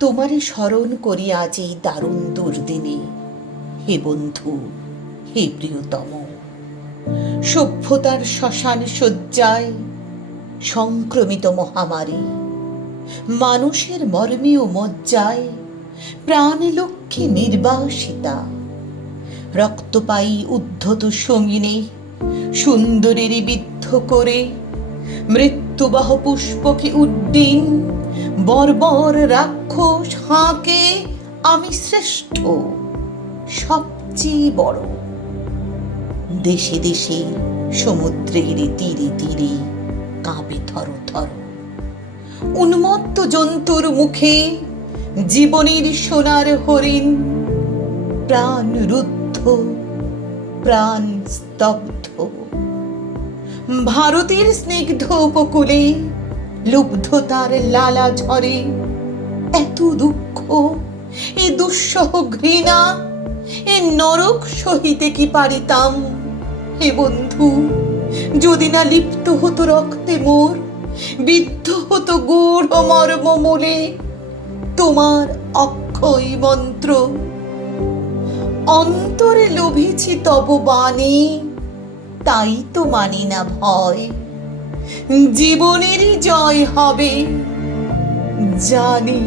তোমারে স্মরণ করি আজ এই দারুণ দুর্দিনে। হে বন্ধু, হে প্রিয়তম, সভ্যতার শ্মশান শয্যায় সংক্রমিত মহামারী, মানুষের মর্মীয় মজ্জায় প্রাণলক্ষ্মী নির্বাসিতা, রক্তপায়ী উদ্ধত সঙ্গিনী সুন্দরীর বিদ্ধ করে মৃত্যুবাহ পুষ্পকে উড্ডীন বর্বর রাক্ষস হাঁকে আমি শ্রেষ্ঠ, সবচেয়ে বড়। দেশে দেশে সমুদ্রের তীরে তীরে কাঁপে থর থর, উন্মত্ত জন্তুর মুখে জীবনের সোনার হরিণ, প্রাণ রুদ্ধ, প্রাণ স্তব্ধ। ভারতের স্নিগ্ধ উপকূলে লুব্ধতার লালা ঝরে, এত দুঃখ, এ দুঃসহ ঘৃণা, এ নরক সহিতে কি পারিতাম? হে বন্ধু, যদি না লিপ্ত হতো রক্তে মোর, বিদ্ধ হতো গূঢ় মর্ম মূলে তোমার অক্ষয় মন্ত্র। অন্তরে লোভেছি তব বাণী, তাই তো মানি না ভয়, জীবনেরই জয় হবে জানি।